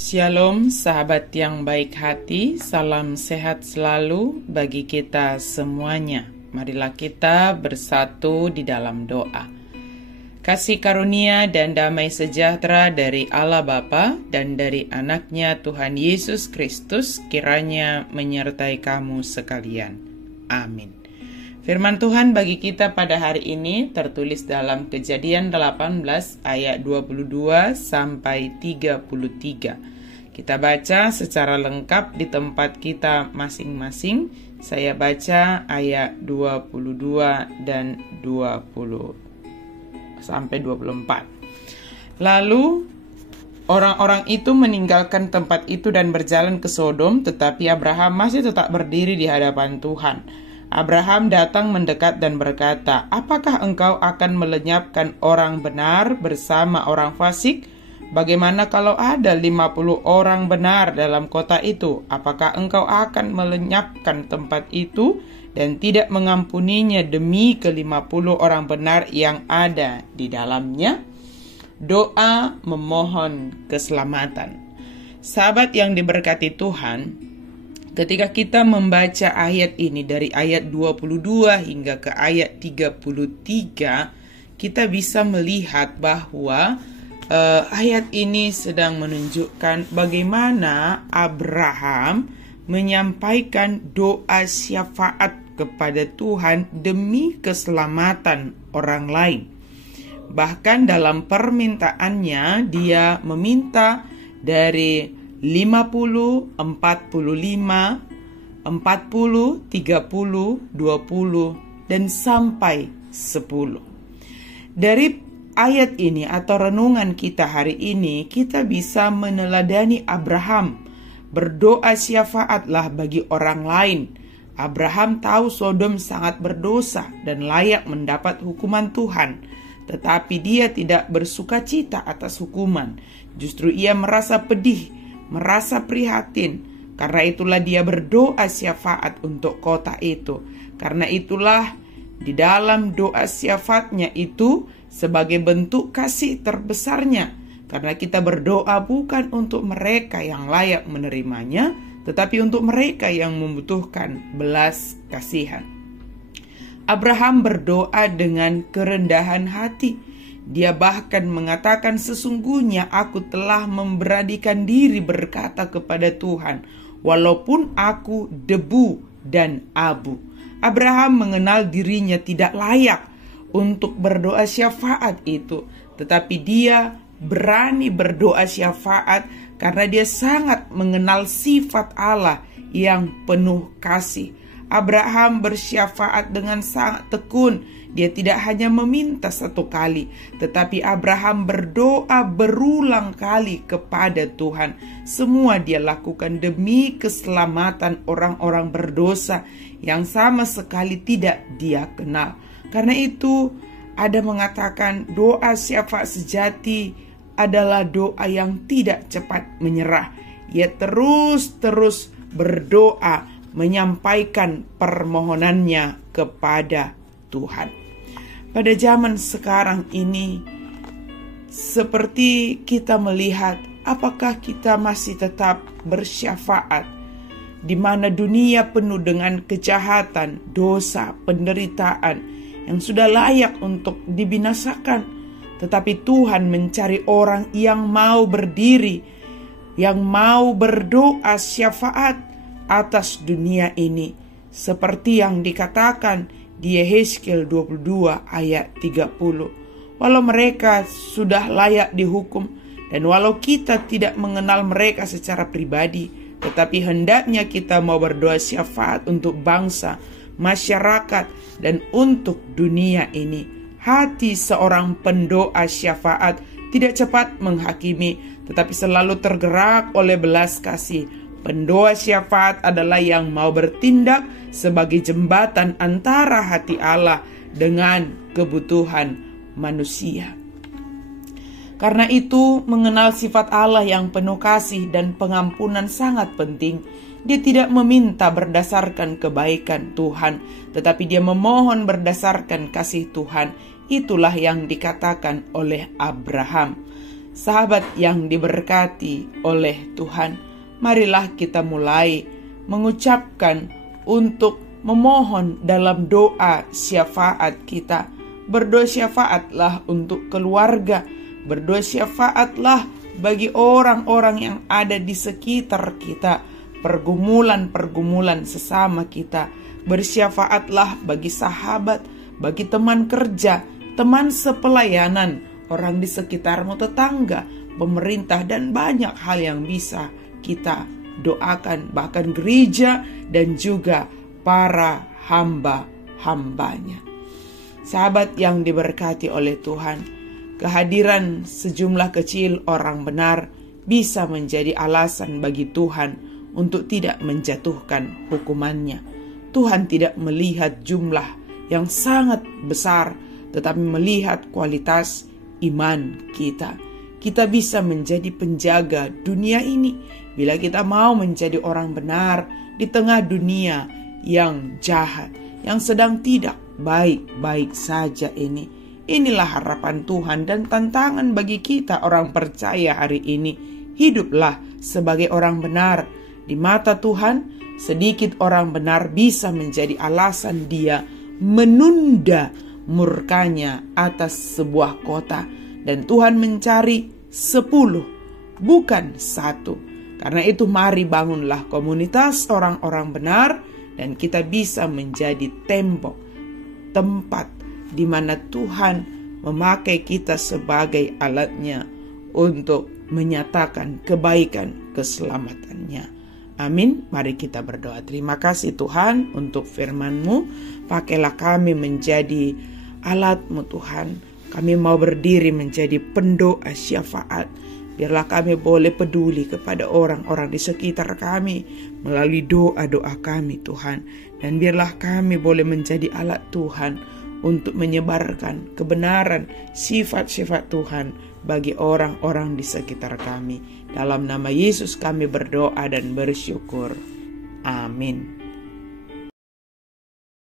Shalom sahabat yang baik hati, salam sehat selalu bagi kita semuanya. Marilah kita bersatu di dalam doa. Kasih karunia dan damai sejahtera dari Allah Bapa dan dari anaknya Tuhan Yesus Kristus kiranya menyertai kamu sekalian. Amin. Firman Tuhan bagi kita pada hari ini tertulis dalam Kejadian 18 ayat 22 sampai 33. Kita baca secara lengkap di tempat kita masing-masing. Saya baca ayat 22 dan 20 sampai 24. Lalu orang-orang itu meninggalkan tempat itu dan berjalan ke Sodom, tetapi Abraham masih tetap berdiri di hadapan Tuhan. Abraham datang mendekat dan berkata, "Apakah engkau akan melenyapkan orang benar bersama orang fasik? Bagaimana kalau ada 50 orang benar dalam kota itu? Apakah engkau akan melenyapkan tempat itu dan tidak mengampuninya demi ke-50 orang benar yang ada di dalamnya?" Doa memohon keselamatan. Sahabat yang diberkati Tuhan, ketika kita membaca ayat ini dari ayat 22 hingga ke ayat 33, kita bisa melihat bahwa ayat ini sedang menunjukkan bagaimana Abraham menyampaikan doa syafaat kepada Tuhan demi keselamatan orang lain. Bahkan dalam permintaannya dia meminta dari 50, 45, 40, 30, 20, dan sampai 10. Dari ayat ini atau renungan kita hari ini, kita bisa meneladani Abraham. Berdoa syafaatlah bagi orang lain. Abraham tahu Sodom sangat berdosa dan layak mendapat hukuman Tuhan. Tetapi dia tidak bersukacita atas hukuman. Justru ia merasa pedih, merasa prihatin. Karena itulah dia berdoa syafaat untuk kota itu. Karena itulah di dalam doa syafaatnya itu sebagai bentuk kasih terbesarnya. Karena kita berdoa bukan untuk mereka yang layak menerimanya, tetapi untuk mereka yang membutuhkan belas kasihan. Abraham berdoa dengan kerendahan hati. Dia bahkan mengatakan, "Sesungguhnya aku telah memberanikan diri berkata kepada Tuhan, walaupun aku debu dan abu." Abraham mengenal dirinya tidak layak untuk berdoa syafaat itu, tetapi dia berani berdoa syafaat karena dia sangat mengenal sifat Allah yang penuh kasih. Abraham bersyafaat dengan sangat tekun. Dia tidak hanya meminta satu kali, tetapi Abraham berdoa berulang kali kepada Tuhan. Semua dia lakukan demi keselamatan orang-orang berdosa yang sama sekali tidak dia kenal. Karena itu ada mengatakan doa syafaat sejati adalah doa yang tidak cepat menyerah. Ia terus berdoa menyampaikan permohonannya kepada Tuhan. Pada zaman sekarang ini, seperti kita melihat apakah kita masih tetap bersyafaat di mana dunia penuh dengan kejahatan, dosa, penderitaan yang sudah layak untuk dibinasakan, tetapi Tuhan mencari orang yang mau berdiri, yang mau berdoa syafaat atas dunia ini, seperti yang dikatakan di Yehezkiel 22 ayat 30. Walau mereka sudah layak dihukum, dan walau kita tidak mengenal mereka secara pribadi, tetapi hendaknya kita mau berdoa syafaat untuk bangsa, masyarakat, dan untuk dunia ini. Hati seorang pendoa syafaat tidak cepat menghakimi, tetapi selalu tergerak oleh belas kasih. Pendoa syafaat adalah yang mau bertindak sebagai jembatan antara hati Allah dengan kebutuhan manusia. Karena itu, mengenal sifat Allah yang penuh kasih dan pengampunan sangat penting. Dia tidak meminta berdasarkan kebaikan Tuhan, tetapi dia memohon berdasarkan kasih Tuhan. Itulah yang dikatakan oleh Abraham. Sahabat yang diberkati oleh Tuhan, marilah kita mulai mengucapkan untuk memohon dalam doa syafaat kita. Berdoa syafaatlah untuk keluarga, berdoa syafaatlah bagi orang-orang yang ada di sekitar kita, pergumulan-pergumulan sesama kita. Bersyafaatlah bagi sahabat, bagi teman kerja, teman sepelayanan, orang di sekitarmu, tetangga, pemerintah, dan banyak hal yang bisa kita doakan, bahkan gereja dan juga para hamba-hambanya. Sahabat yang diberkati oleh Tuhan, kehadiran sejumlah kecil orang benar bisa menjadi alasan bagi Tuhan untuk tidak menjatuhkan hukumannya. Tuhan tidak melihat jumlah yang sangat besar, tetapi melihat kualitas iman kita. Kita bisa menjadi penjaga dunia ini bila kita mau menjadi orang benar di tengah dunia yang jahat, yang sedang tidak baik-baik saja ini. Inilah harapan Tuhan dan tantangan bagi kita orang percaya hari ini. Hiduplah sebagai orang benar di mata Tuhan. Sedikit orang benar bisa menjadi alasan dia menunda murkanya atas sebuah kota, dan Tuhan mencari 10, bukan 1. Karena itu mari bangunlah komunitas orang-orang benar, dan kita bisa menjadi tembok, tempat di mana Tuhan memakai kita sebagai alatnya untuk menyatakan kebaikan keselamatannya. Amin. Mari kita berdoa. Terima kasih Tuhan untuk firman-Mu. Pakailah kami menjadi alat-Mu Tuhan. Kami mau berdiri menjadi pendoa syafaat. Biarlah kami boleh peduli kepada orang-orang di sekitar kami melalui doa-doa kami Tuhan. Dan biarlah kami boleh menjadi alat Tuhan untuk menyebarkan kebenaran sifat-sifat Tuhan bagi orang-orang di sekitar kami. Dalam nama Yesus kami berdoa dan bersyukur. Amin.